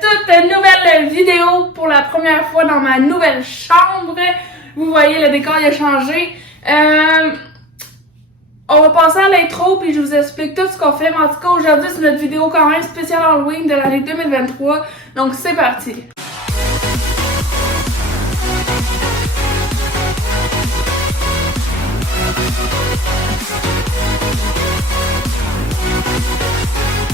toute nouvelle vidéo pour la première fois dans ma nouvelle chambre. Vous voyez, le décor il a changé. On va passer à l'intro puis je vous explique tout ce qu'on fait. Mais en tout cas, aujourd'hui, c'est notre vidéo quand même spéciale Halloween de l'année 2023. Donc, c'est parti!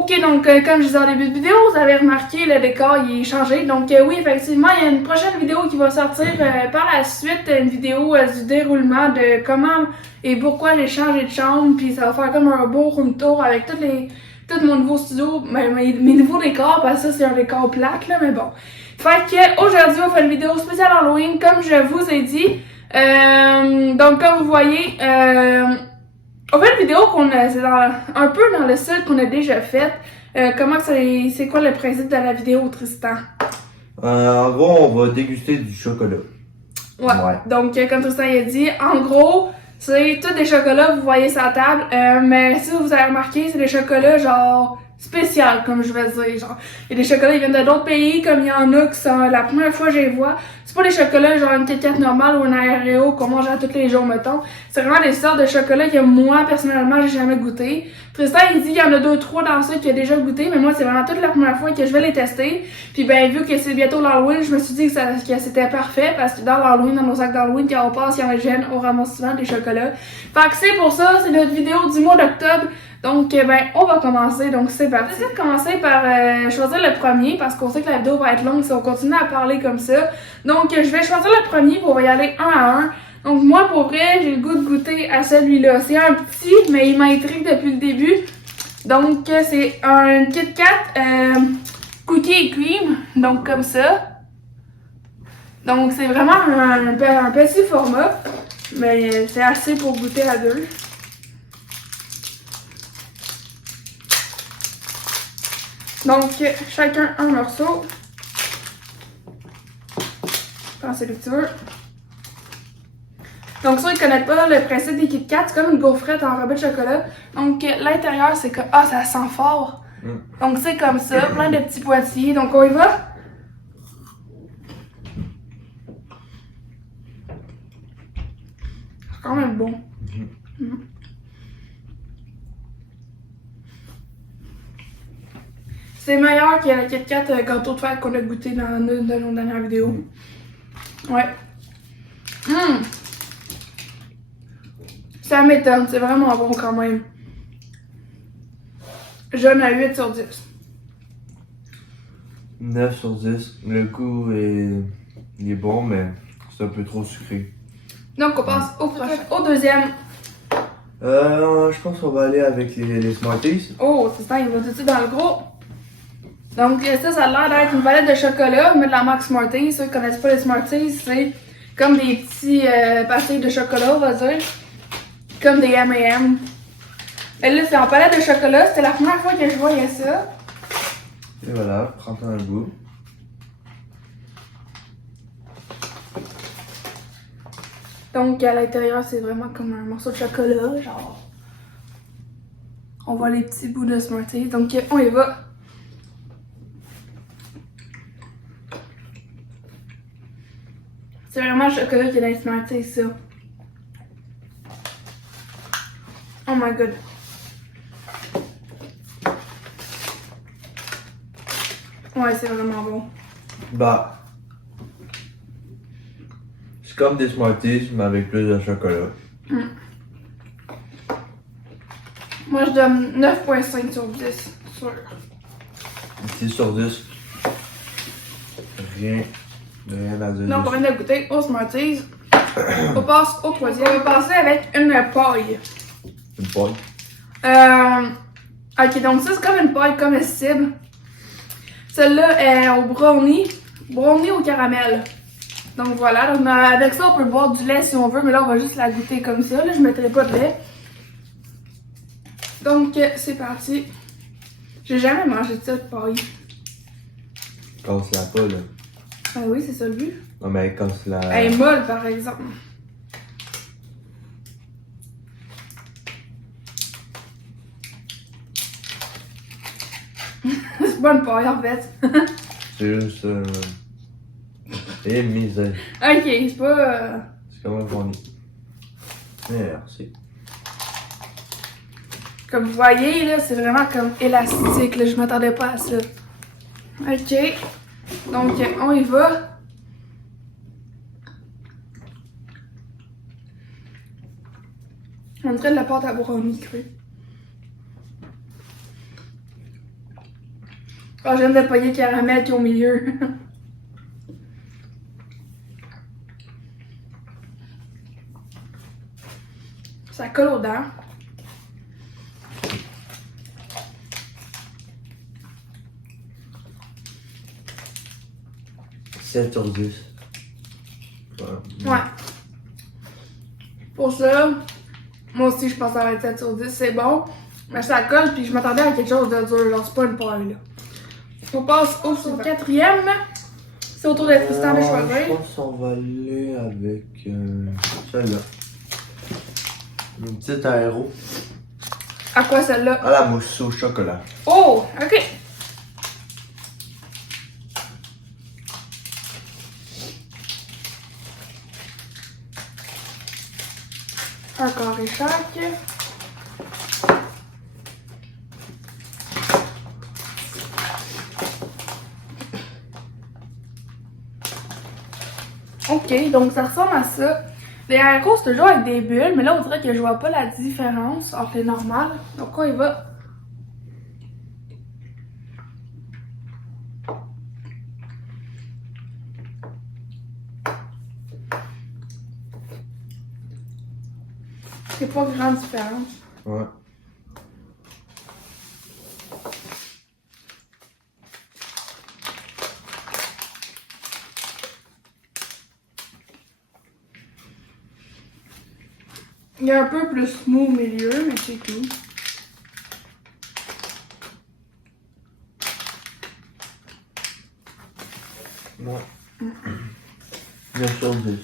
Ok, donc comme je disais en début de vidéo, vous avez remarqué le décor il est changé. Donc oui, effectivement, il y a une prochaine vidéo qui va sortir par la suite, une vidéo du déroulement de comment et pourquoi j'ai changé de chambre. Puis ça va faire comme un beau room tour avec tout mon nouveau studio, mes nouveaux décors, parce que ça c'est un décor plate là, mais bon. Fait que aujourd'hui on fait une vidéo spéciale Halloween, comme je vous ai dit. Donc comme vous voyez, on fait une vidéo c'est un peu dans le style qu'on a déjà fait. Comment c'est quoi le principe de la vidéo, Tristan? En gros, on va déguster du chocolat. Ouais. Donc, comme Tristan a dit, en gros, c'est tous des chocolats, vous voyez sur la table. Mais si vous avez remarqué, c'est des chocolats genre spécial, comme je vais dire. Genre, il y a des chocolats qui viennent de d'autres pays, comme il y en a qui sont la première fois que je les vois. C'est pas des chocolats genre une Kit Kat normale ou un Oreo qu'on mange à tous les jours, mettons. C'est vraiment des sortes de chocolats que moi, personnellement, j'ai jamais goûté. Tristan, il dit qu'il y en a 2-3 dans ceux qu'il a déjà goûté, mais moi, c'est vraiment toute la première fois que je vais les tester. Puis ben, vu que c'est bientôt l'Halloween, je me suis dit que c'était parfait, parce que dans l'Halloween, dans nos sacs d'Halloween, quand on passe, il y en a jeunes, on ramasse souvent des chocolats. Fait que c'est pour ça, c'est notre vidéo du mois d'octobre. Donc, ben, on va commencer. Donc, c'est parti. Je vais essayer de commencer par choisir le premier parce qu'on sait que la vidéo va être longue si on continue à parler comme ça. Donc, je vais choisir le premier pour y aller un à un. Donc, moi, pour vrai, j'ai le goût de goûter à celui-là. C'est un petit, mais il m'intrigue depuis le début. Donc, c'est un Kit Kat cookie et cream. Donc, comme ça. Donc, c'est vraiment un petit format. Mais c'est assez pour goûter à deux. Donc, chacun un morceau. Prends celui que tu veux. Donc, ceux qui ne connaissent pas le principe des Kit Kat, c'est comme une gaufrette enrobée de chocolat. Donc, l'intérieur, c'est que, ça sent fort. Donc, c'est comme ça, plein de petits pois-tiers. Donc, on y va? C'est quand même bon. C'est meilleur que la Kit Kat gâteau de fête qu'on a goûté dans une de nos dernières vidéos. Ouais. Ça m'étonne, c'est vraiment bon quand même. Je donne un 8 sur 10. 9 sur 10. Le goût il est bon, mais c'est un peu trop sucré. Donc on passe au prochain, au deuxième. Je pense qu'on va aller avec les Smarties. Oh, c'est ça, il va tout de suite dans le gros. Donc ça a l'air d'être une palette de chocolat, mais de la marque Smarties. Ceux qui connaissent pas les Smarties, c'est comme des petits pastilles de chocolat, on va dire. Comme des M&M. Et là, c'est en palette de chocolat. C'était la première fois que je voyais ça. Et voilà, prends-toi un goût. Donc à l'intérieur, c'est vraiment comme un morceau de chocolat, genre. On voit les petits bouts de Smarties. Donc on y va. C'est vraiment le chocolat qui est dans les Smarties, ça. Oh my god. Ouais, c'est vraiment bon. Bah, c'est comme des Smarties, mais avec plus de chocolat. Moi, je donne 9.5 sur 10. Sûr. 10 sur 10. Rien à dire. Donc, on vient de goûter aux Smarties. On passe au troisième. On va passer avec une paille. Une paille. Ok, donc ça, c'est comme une paille comestible. Celle-là est au brownie. Brownie au caramel. Donc voilà, donc avec ça, on peut boire du lait si on veut, mais là, on va juste la goûter comme ça. Là, je ne mettrai pas de lait. Donc, c'est parti. J'ai jamais mangé de ça de paille. Casse-la pas, là. Ah oui, c'est ça le but. Non, mais casse-la. Elle est molle, par exemple. C'est pas une paille, en fait. C'est juste. Et misère. Ok, c'est pas. C'est quand même funny. Merci. Comme vous voyez, là, c'est vraiment comme élastique. Là, je m'attendais pas à ça. Ok. Donc, on y va. On dirait de la pâte à brownie crue. Oh, j'aime le poignet caramel qui est au milieu. Ça colle aux dents. Sept sur 10. Ouais. Pour ça, moi aussi je pense que ça va être 7 sur 10, c'est bon. Mais ça colle, puis je m'attendais à quelque chose de dur, genre c'est pas une paille là. On passe au quatrième. C'est au tour de Tristan de Je choisir. pense qu'on va aller avec celle-là. Une petite aéro. À quoi celle-là? À la mousse au chocolat. Oh, ok. Un carré chaque. Ok, donc ça ressemble à ça. Les aéros, c'est toujours avec des bulles, mais là, on dirait que je vois pas la différence entre les normales. Donc, on y va. C'est pas grande différence. Ouais. Il y a un peu plus mou au milieu, mais c'est tout. Ouais. 9 sur 10.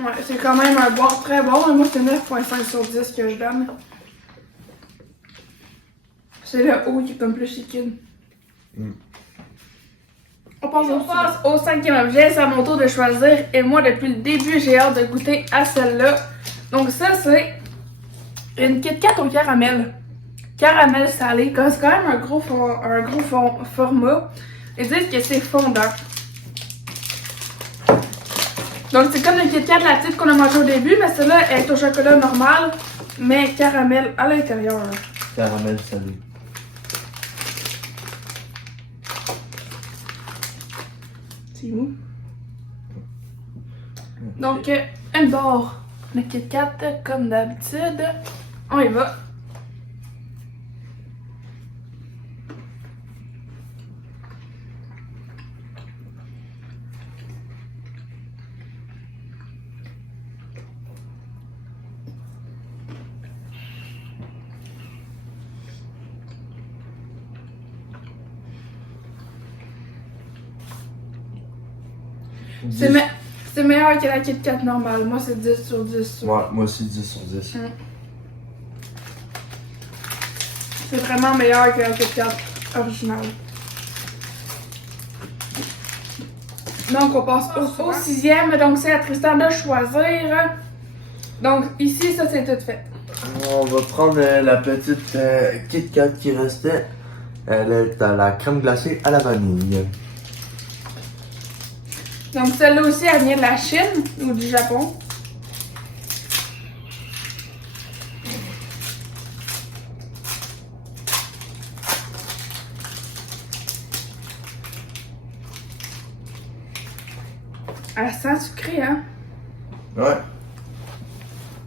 Ouais, c'est quand même un bon, très bon. Mais moi, c'est 9.5 sur 10 que je donne. C'est le haut qui est comme plus liquide. On passe au cinquième objet. C'est à mon tour de choisir. Et moi, depuis le début, j'ai hâte de goûter à celle-là. Donc ça, c'est une Kit Kat au caramel. Caramel salé. C'est quand même un gros format. Ils disent que c'est fondant. Donc c'est comme le Kit Kat, la petite qu'on a mangé au début, mais celle-là est au chocolat normal, mais caramel à l'intérieur. Caramel salé. C'est où? Donc, une barre de Kit Kat, comme d'habitude. On y va. C'est meilleur que la Kit Kat normale. Moi, c'est 10 sur 10. Ouais, moi aussi 10 sur 10. C'est vraiment meilleur que la Kit Kat originale. Donc, on passe au sixième. Donc, c'est à Tristan de choisir. Donc, ici, ça, c'est tout fait. On va prendre la petite Kit Kat qui restait. Elle est à la crème glacée à la vanille. Donc, celle-là aussi, elle vient de la Chine ou du Japon. Elle sent sucré, hein? Ouais.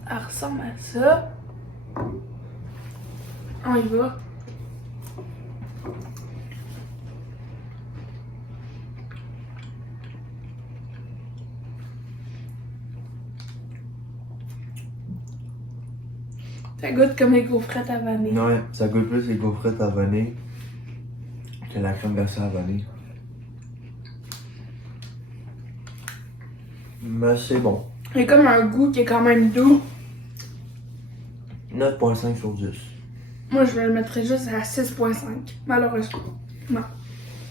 Elle ressemble à ça. On y va. Ça goûte comme les gaufrettes à vanille. Ouais, ça goûte plus les gaufrettes à vanille que la crème glacée à vanille. Mais c'est bon. Il y a comme un goût qui est quand même doux. 9.5 sur 10. Moi, je le mettrais juste à 6.5, malheureusement. Non.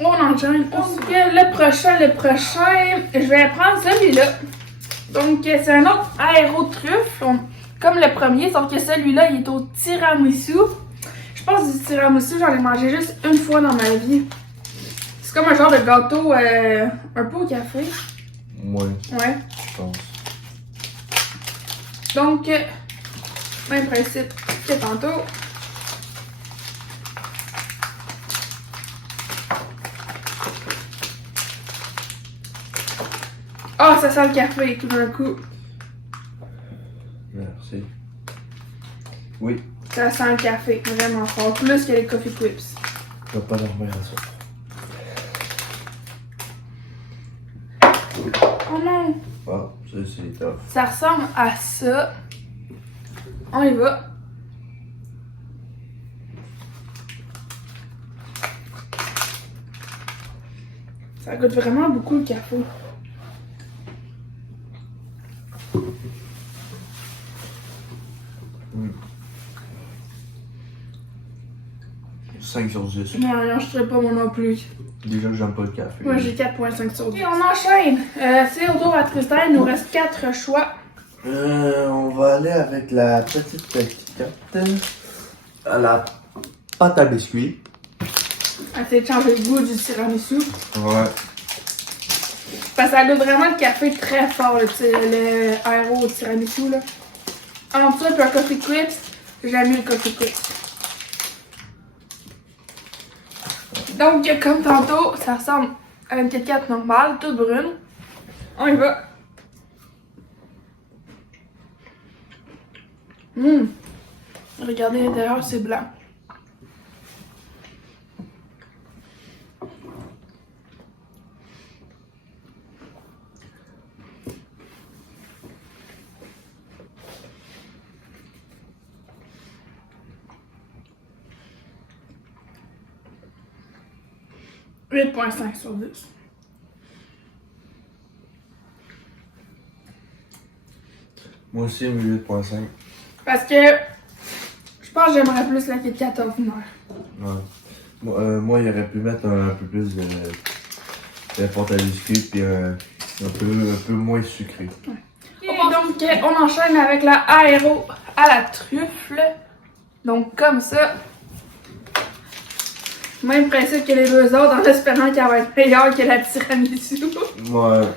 On enchaîne. Donc, le prochain, je vais prendre celui-là. Donc, c'est un autre aéro-truffe, comme le premier, sauf que celui-là, il est au tiramisu. Je pense que du tiramisu, j'en ai mangé juste une fois dans ma vie. C'est comme un genre de gâteau un peu au café. Ouais, Ouais. je pense. Donc, même principe que tantôt. Ah, ça sent le café tout d'un coup. Merci. Oui, Ça sent le café, vraiment fort. Plus que les Coffee Clips. je vais pas dormir à ça. Oh non! Ah, ça c'est tough. Ça ressemble à ça. On y va. Ça goûte vraiment beaucoup le café. 5 sur 10. Non, je serais pas moi non plus. Déjà que j'aime pas le café. Moi, j'ai 4,5 sur 10. Et on enchaîne. C'est au tour à Tristan. Il nous reste 4 choix. On va aller avec la petite Kit-Kat à la pâte à biscuits. Essayez de changer le goût du tiramisu. Ouais. Parce que ça goûte vraiment le café très fort, le aéro au tiramisu. Là. Entre ça et un Coffee Clips, j'aime mieux le Coffee Clips. Donc, comme tantôt, ça ressemble à une Kit Kat normale, toute brune. On y va. Regardez l'intérieur, c'est blanc. « 8,5 sur 10. Moi aussi, 8,5. Parce que je pense que j'aimerais plus la Kit Kat ordinaire. Ouais. Moi, il aurait pu mettre un peu plus de pâte à biscuits puis un peu moins sucré. Ouais. Et donc, on enchaîne avec la aéro à la truffe. Donc, comme ça. Même principe que les deux autres, en espérant qu'elle va être meilleure que la tiramisu. Ouais.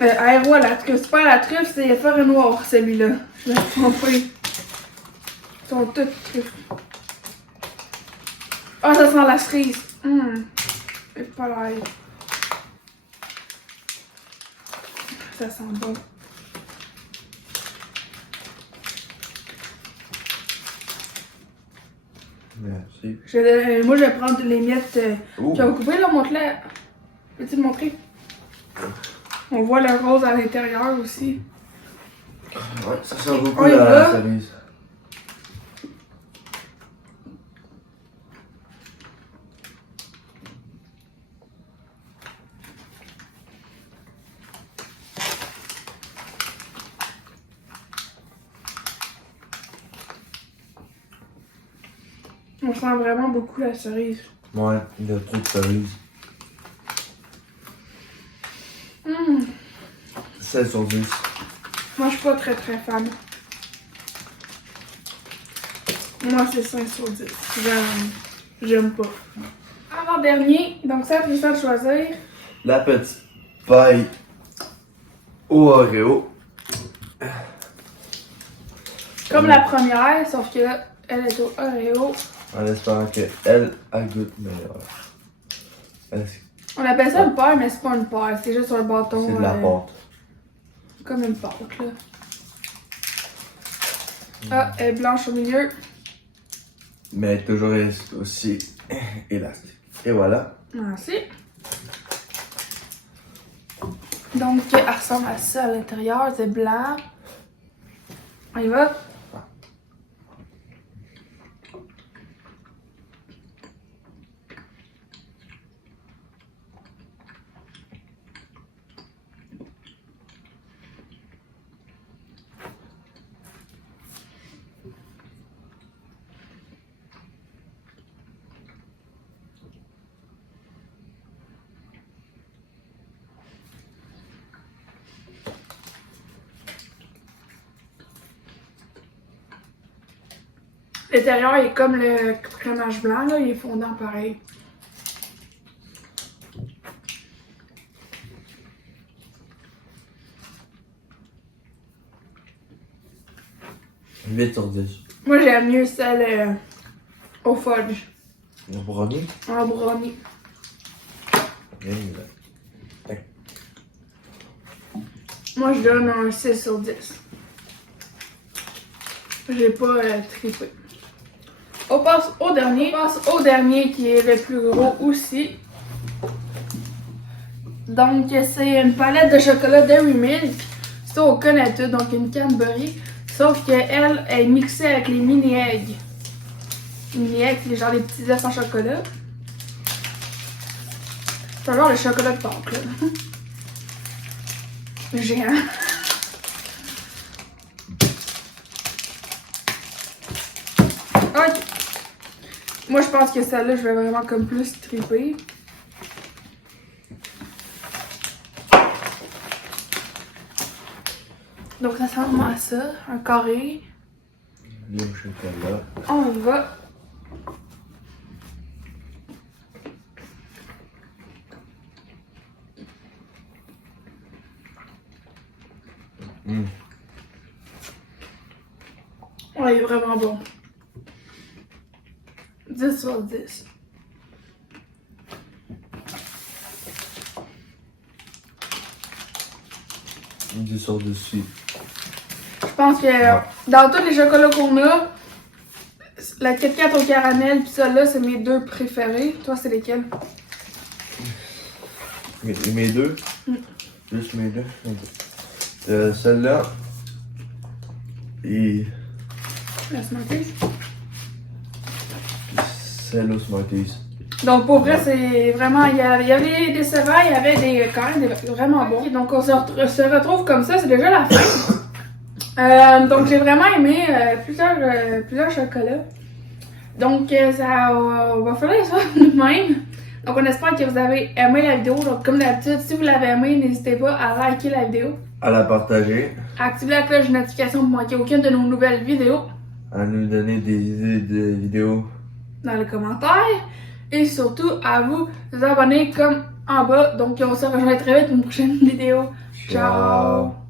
Aéro à la truffe. C'est pas à la truffe, c'est forêt noire, celui-là. Je l'ai trompé. Ils sont toutes truffes. Ah, ça sent la cerise. C'est pas l'air. Ça sent bon. Merci. Moi, je vais prendre les miettes qui ont coupé, là, montre-les. Peux-tu le montrer? On voit le rose à l'intérieur aussi. Ouais, ça sent beaucoup On y la va. cerise. On sent vraiment beaucoup la cerise. Ouais, il y a trop de cerise. 16 sur 10. Moi, je suis pas très fan. Moi, c'est 5 sur 10. J'aime pas. Avant-dernier, donc ça, c'est ça de choisir. La petite paille au Oreo. Comme la première, sauf que là, elle est au Oreo. En espérant qu'elle a goûte meilleure. On appelle ça une paille, mais c'est pas une paille, c'est juste un bâton. C'est de la pâte. Comme une pâte, là. Ah, elle est blanche au milieu. Mais elle est toujours aussi élastique. Et voilà. Merci. Donc, elle ressemble à ça à l'intérieur, c'est blanc. On y va? L'intérieur est comme le fromage blanc, là, il est fondant pareil. Huit sur 10. Moi, j'aime mieux celle au fudge. Le brownie? En brownie. Moi, je donne un 6 sur 10. J'ai pas trippé. On passe au dernier. On passe au dernier qui est le plus gros aussi. Donc, c'est une palette de chocolat Dairy Milk. C'est au Connaught, donc une Cadbury. Sauf qu'elle est mixée avec les mini-eggs. Mini-eggs, c'est genre des petits œufs en chocolat. C'est genre le chocolat de Pâques, là. Géant. Ok. Moi, je pense que celle-là, je vais vraiment comme plus triper. Donc, ça ressemble à ça, un carré. Le chocolat. On y va. Ouais, il est vraiment bon. 10 sur 10. Une 10 sur 10 aussi. Je pense que dans tous les chocolats qu'on a, la Kit Kat au caramel pis celle-là, c'est mes deux préférés. Toi, c'est lesquels? Mes deux? Juste mes deux. Celle-là. Et. La Smarties. Celle au Smarties. Donc, pour vrai, c'est vraiment. Il y avait des savants, il y avait quand même des vraiment bons. Donc, on se retrouve comme ça, c'est déjà la fin. Donc, j'ai vraiment aimé plusieurs chocolats. Donc, on va faire ça nous-mêmes. Donc, on espère que vous avez aimé la vidéo. Donc, comme d'habitude, si vous l'avez aimé, n'hésitez pas à liker la vidéo. À la partager. À activer la cloche de notification pour ne manquer aucune de nos nouvelles vidéos. À nous donner des idées de vidéos Dans les commentaires. Et surtout, à vous abonner comme en bas. Donc, on se rejoint très vite pour une prochaine vidéo. Ciao.